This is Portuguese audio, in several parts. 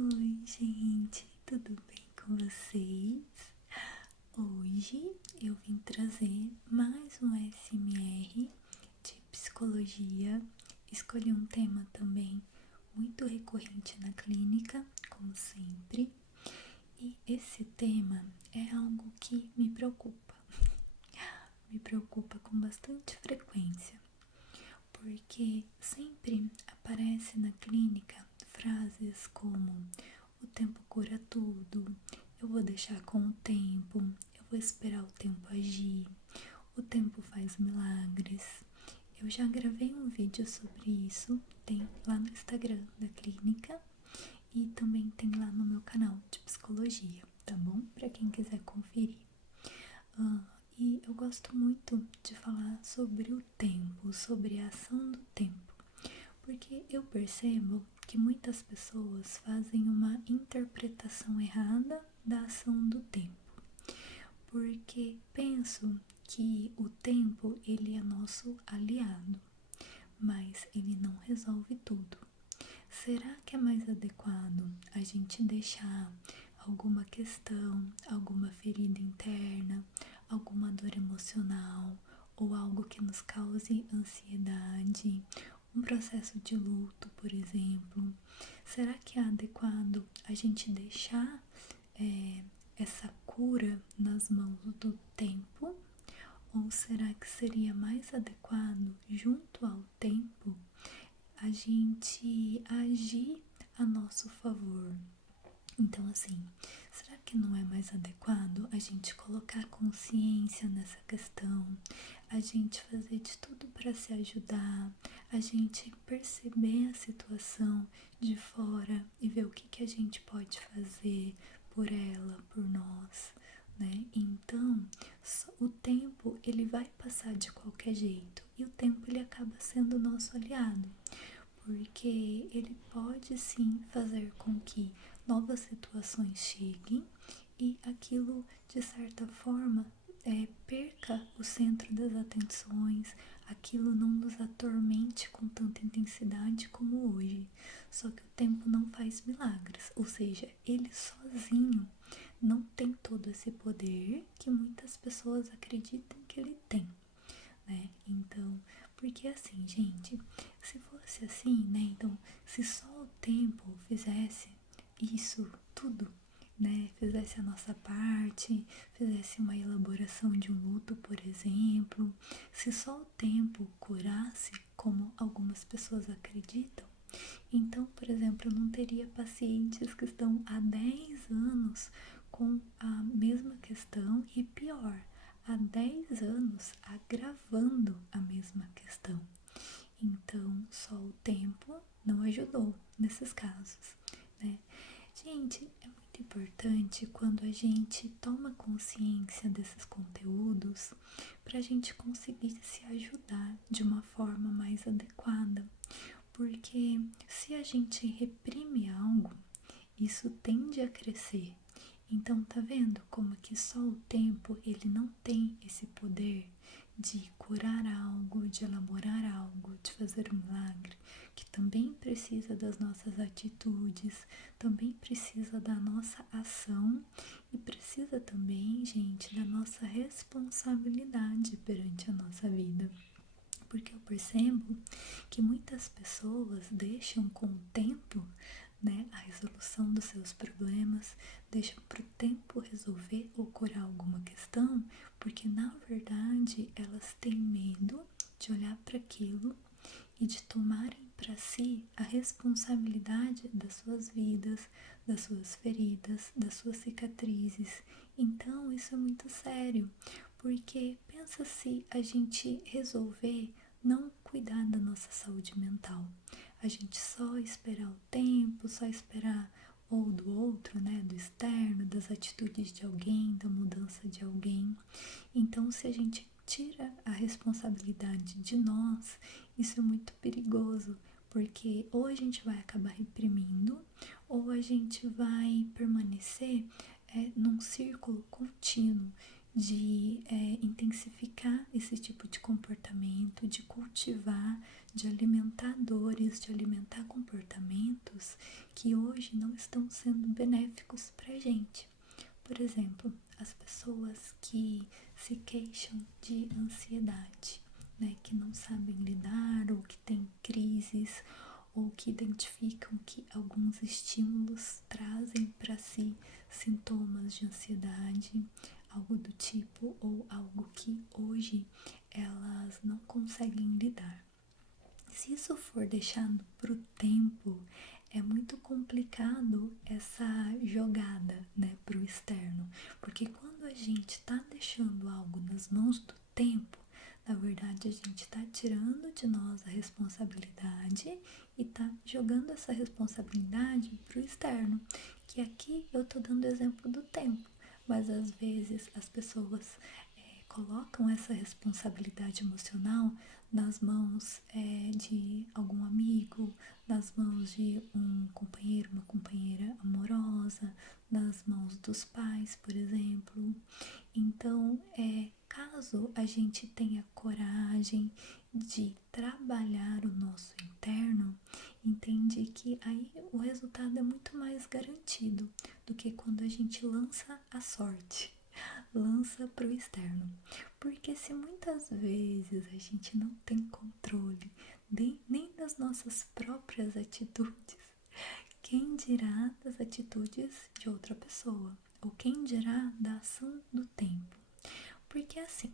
Oi, gente, tudo bem com vocês? Hoje eu vim trazer mais um SMR de psicologia. Escolhi um tema também muito recorrente na clínica, como sempre, e esse tema é algo que me preocupa. Me preocupa com bastante frequência, porque sempre aparece na clínica frases como o tempo cura tudo, eu vou deixar com o tempo, eu vou esperar o tempo agir, o tempo faz milagres. Eu já gravei um vídeo sobre isso, tem lá no Instagram da clínica e também tem lá no meu canal de psicologia, tá bom? Pra quem quiser conferir. E eu gosto muito de falar sobre o tempo, sobre a ação do tempo, porque eu percebo que muitas pessoas fazem uma interpretação errada da ação do tempo, porque penso que o tempo ele é nosso aliado, mas ele não resolve tudo. Será que é mais adequado a gente deixar alguma questão, alguma ferida interna, alguma dor emocional ou algo que nos cause ansiedade, um processo de luto, por exemplo? Será que é adequado a gente deixar essa cura nas mãos do tempo? Ou será que seria mais adequado, junto ao tempo, a gente agir a nosso favor? Então, assim, será que não é mais adequado a gente colocar consciência nessa questão, a gente fazer de tudo para se ajudar, a gente perceber a situação de fora e ver o que a gente pode fazer por ela, por nós, né? Então, o tempo ele vai passar de qualquer jeito e o tempo ele acaba sendo nosso aliado, porque ele pode sim fazer com que novas situações cheguem e aquilo de certa forma perca o centro das atenções, aquilo não nos atormente com tanta intensidade como hoje. Só que o tempo não faz milagres, ou seja, ele sozinho não tem todo esse poder que muitas pessoas acreditam que ele tem, né? Então, porque assim, gente, se fosse assim, né? Então, se só o tempo fizesse isso tudo, né? Fizesse a nossa parte, fizesse uma elaboração de um luto, por exemplo, se só o tempo curasse, como algumas pessoas acreditam, então, por exemplo, eu não teria pacientes que estão há 10 anos com a mesma questão e pior, há 10 anos agravando a mesma questão. Então, só o tempo não ajudou nesses casos, né? Gente, é muito importante quando a gente toma consciência desses conteúdos para a gente conseguir se ajudar de uma forma mais adequada. Porque se a gente reprime algo, isso tende a crescer. Então, tá vendo como que só o tempo ele não tem esse poder de curar algo, de elaborar algo, de fazer um milagre, que também precisa das nossas atitudes, também precisa da nossa ação e precisa também, gente, da nossa responsabilidade perante a nossa vida. Porque eu percebo que muitas pessoas deixam com o tempo, né, a resolução dos seus problemas, deixam para o tempo resolver ou curar alguma questão, porque na verdade elas têm medo de olhar para aquilo e de tomarem para si a responsabilidade das suas vidas, das suas feridas, das suas cicatrizes. Então isso é muito sério, porque pensa se a gente resolver não cuidar da nossa saúde mental, a gente só esperar o tempo, só esperar ou do outro, né, do externo, das atitudes de alguém, da mudança de alguém. Então, se a gente tira a responsabilidade de nós, isso é muito perigoso, porque ou a gente vai acabar reprimindo, ou a gente vai permanecer num círculo contínuo de intensificar esse tipo de comportamento, de cultivar, de alimentar dores, de alimentar comportamentos que hoje não estão sendo benéficos para a gente. Por exemplo, as pessoas que se queixam de ansiedade, né, que não sabem lidar ou que têm crises ou que identificam que alguns estímulos trazem para si sintomas de ansiedade, algo do tipo, ou algo que hoje elas não conseguem lidar. Se isso for deixado para o tempo, é muito complicado essa jogada, né, para o externo, porque quando a gente está deixando algo nas mãos do tempo, na verdade a gente está tirando de nós a responsabilidade e está jogando essa responsabilidade para o externo, que aqui eu estou dando exemplo do tempo, mas às vezes as pessoas colocam essa responsabilidade emocional nas mãos de algum amigo, nas mãos de um companheiro, uma companheira amorosa, nas mãos dos pais, por exemplo. Então, caso a gente tenha coragem de trabalhar o nosso interno, entende que aí o resultado é muito mais garantido do que quando a gente lança a sorte, lança para o externo. Porque se muitas vezes a gente não tem controle nem das nossas próprias atitudes, quem dirá das atitudes de outra pessoa? Ou quem dirá da ação do tempo? Porque assim,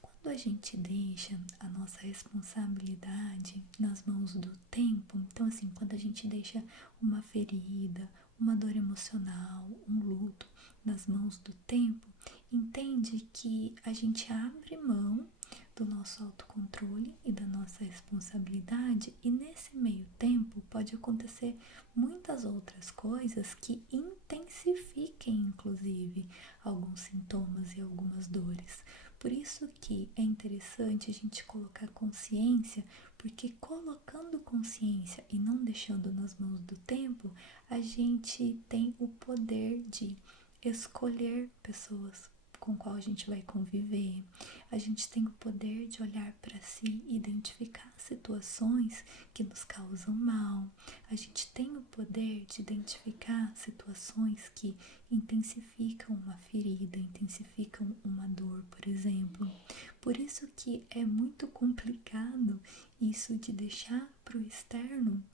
quando a gente deixa a nossa responsabilidade nas mãos do tempo, então assim, quando a gente deixa uma ferida, uma dor emocional, um luto nas mãos do tempo, entende que a gente abre mão do nosso autocontrole e da nossa responsabilidade, e nesse meio tempo pode acontecer muitas outras coisas que intensifiquem inclusive alguns sintomas e algumas dores. Por isso que é interessante a gente colocar consciência, porque colocando consciência e não deixando nas mãos do tempo, a gente tem o poder de escolher pessoas com qual a gente vai conviver. A gente tem o poder de olhar para si e identificar situações que nos causam mal. A gente tem o poder de identificar situações que intensificam uma ferida, intensificam uma dor, por exemplo. Por isso que é muito complicado isso de deixar para o externo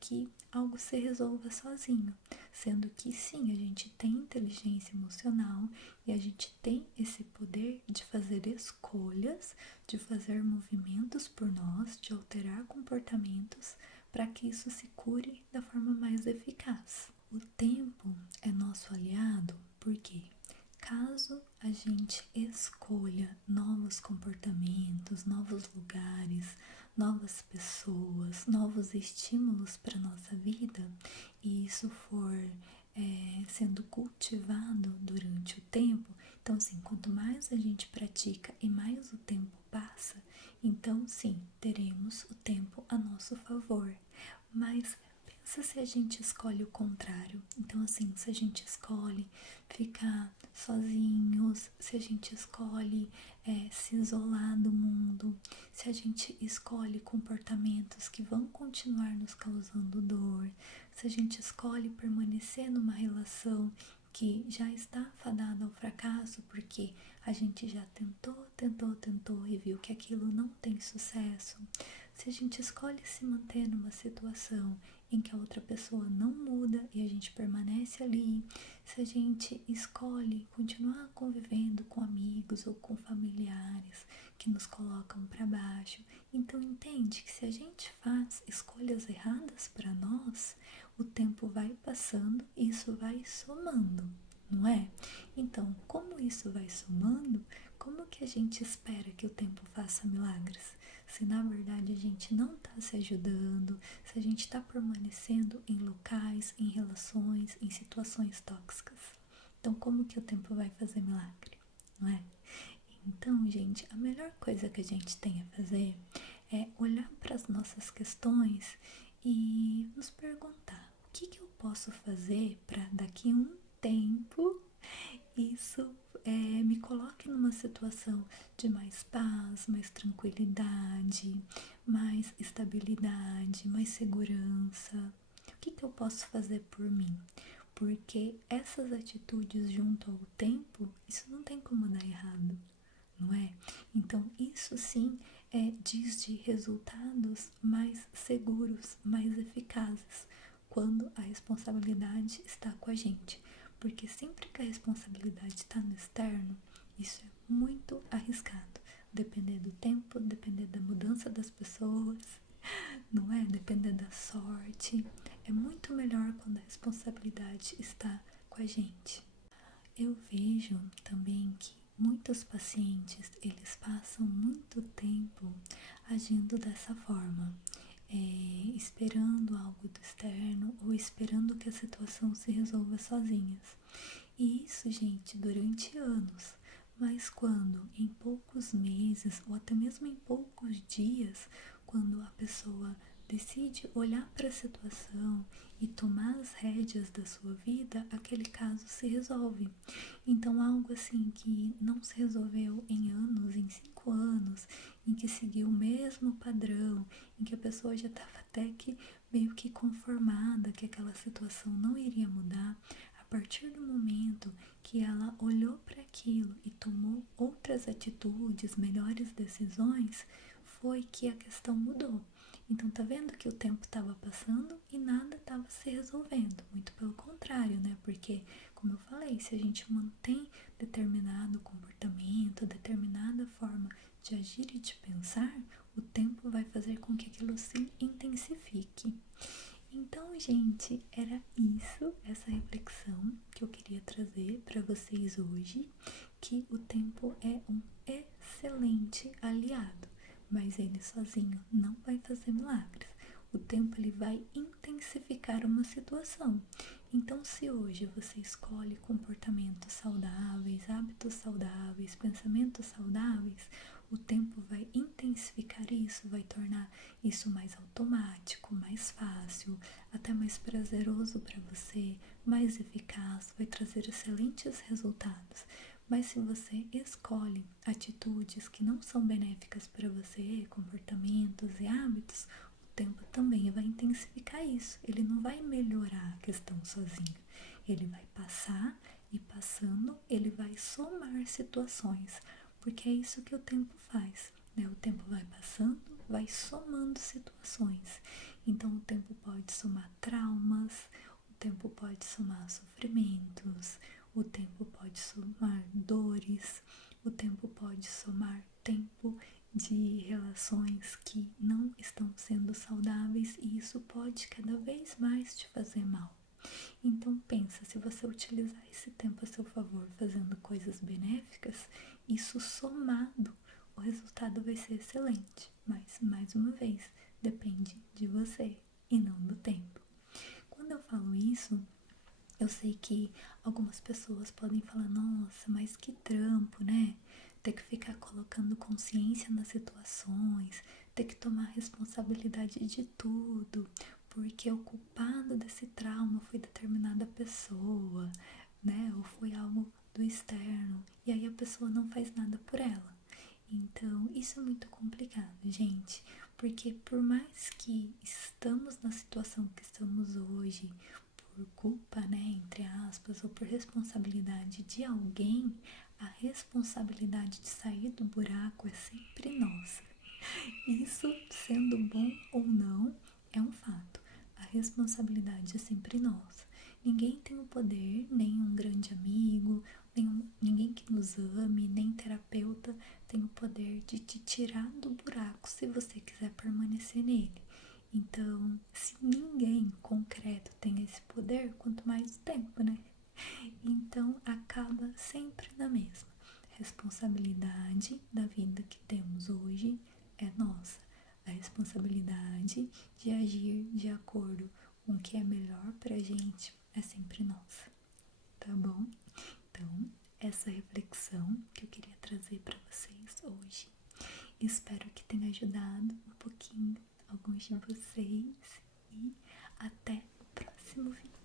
que algo se resolva sozinho, sendo que sim, a gente tem inteligência emocional e a gente tem esse poder de fazer escolhas, de fazer movimentos por nós, de alterar comportamentos para que isso se cure da forma mais eficaz. O tempo é nosso aliado porque caso a gente escolha novos comportamentos, novos lugares, novas pessoas, novos estímulos para nossa vida, e isso for sendo cultivado durante o tempo, então assim, quanto mais a gente pratica e mais o tempo passa, então sim, teremos o tempo a nosso favor. Mas pensa se a gente escolhe o contrário. Então assim, se a gente escolhe ficar sozinhos, se a gente escolhe se isolar do mundo, se a gente escolhe comportamentos que vão continuar nos causando dor, se a gente escolhe permanecer numa relação que já está fadada ao fracasso porque a gente já tentou e viu que aquilo não tem sucesso, se a gente escolhe se manter numa situação em que a outra pessoa não muda e a gente permanece ali, se a gente escolhe continuar convivendo com amigos ou com familiares que nos colocam para baixo, então entende que se a gente faz escolhas erradas para nós, o tempo vai passando e isso vai somando, não é? Então, como isso vai somando, como que a gente espera que o tempo faça milagres? Se na verdade a gente não está se ajudando, se a gente está permanecendo em locais, em relações, em situações tóxicas. Então, como que o tempo vai fazer milagre, não é? Então, gente, a melhor coisa que a gente tem a fazer é olhar para as nossas questões e nos perguntar o que eu posso fazer para daqui a um tempo isso me coloque numa situação de mais paz, mais tranquilidade, mais estabilidade, mais segurança. O que eu posso fazer por mim? Porque essas atitudes junto ao tempo, isso não tem como dar errado, não é? Então, isso sim diz de resultados mais seguros, mais eficazes, quando a responsabilidade está com a gente. Porque sempre que a responsabilidade está no externo, isso é muito arriscado. Depender do tempo, depender da mudança das pessoas, não é? Depender da sorte. É muito melhor quando a responsabilidade está com a gente. Eu vejo também que muitos pacientes, eles passam muito tempo agindo dessa forma, esperando algo do externo ou esperando que a situação se resolva sozinhas. E isso, gente, durante anos. Mas quando em poucos meses ou até mesmo em poucos dias, quando a pessoa decide olhar para a situação e tomar as rédeas da sua vida, aquele caso se resolve. Então, algo assim que não se resolveu em anos, em 5 anos, em que seguiu o mesmo padrão, em que a pessoa já estava até que meio que conformada que aquela situação não iria mudar, a partir do momento que ela olhou para aquilo e tomou outras atitudes, melhores decisões, foi que a questão mudou. Então tá vendo que o tempo estava passando e nada estava se resolvendo, muito pelo contrário, né? Porque, como eu falei, se a gente mantém determinado comportamento, determinada forma de agir e de pensar, o tempo vai fazer com que aquilo se intensifique. Então, gente, era isso, essa reflexão que eu queria trazer para vocês hoje, que o tempo é um excelente aliado, mas ele sozinho não vai fazer milagres. O tempo ele vai intensificar uma situação. Então, se hoje você escolhe comportamentos saudáveis, hábitos saudáveis, pensamentos saudáveis, o tempo vai intensificar isso, vai tornar isso mais automático, mais fácil, até mais prazeroso para você, mais eficaz, vai trazer excelentes resultados. Mas se você escolhe atitudes que não são benéficas para você, comportamentos e hábitos, o tempo também vai intensificar isso. Ele não vai melhorar a questão sozinho. Ele vai passar e passando, ele vai somar situações, porque é isso que o tempo faz, né? O tempo vai passando, vai somando situações. Então o tempo pode somar traumas, o tempo pode somar sofrimentos, o tempo pode somar dores, o tempo pode somar tempo de relações que não estão sendo saudáveis e isso pode cada vez mais te fazer mal. Então pensa, se você utilizar esse tempo a seu favor fazendo coisas benéficas, isso somado, o resultado vai ser excelente. Mas, mais uma vez, depende de você e não do tempo. Quando eu falo isso, eu sei que algumas pessoas podem falar, nossa, mas que trampo, né? Ter que ficar colocando consciência nas situações, ter que tomar responsabilidade de tudo, porque o culpado desse trauma foi determinada pessoa, né? Ou foi algo do externo, e aí a pessoa não faz nada por ela. Então, isso é muito complicado, gente, porque por mais que estamos na situação que estamos hoje, por culpa, né, entre aspas, ou por responsabilidade de alguém, a responsabilidade de sair do buraco é sempre nossa. Isso, sendo bom ou não, é um fato. A responsabilidade é sempre nossa. Ninguém tem o poder, nem um grande amigo, ninguém que nos ame, nem terapeuta tem o poder de te tirar do buraco se você quiser permanecer nele. Então, se ninguém concreto tem esse poder, quanto mais o tempo, né? Então, acaba sempre na mesma. Responsabilidade da vida que temos hoje é nossa. A responsabilidade de agir de acordo com o que é melhor pra gente é sempre nossa, tá bom? Então, essa reflexão que eu queria trazer para vocês hoje. Espero que tenha ajudado um pouquinho alguns de vocês e até o próximo vídeo.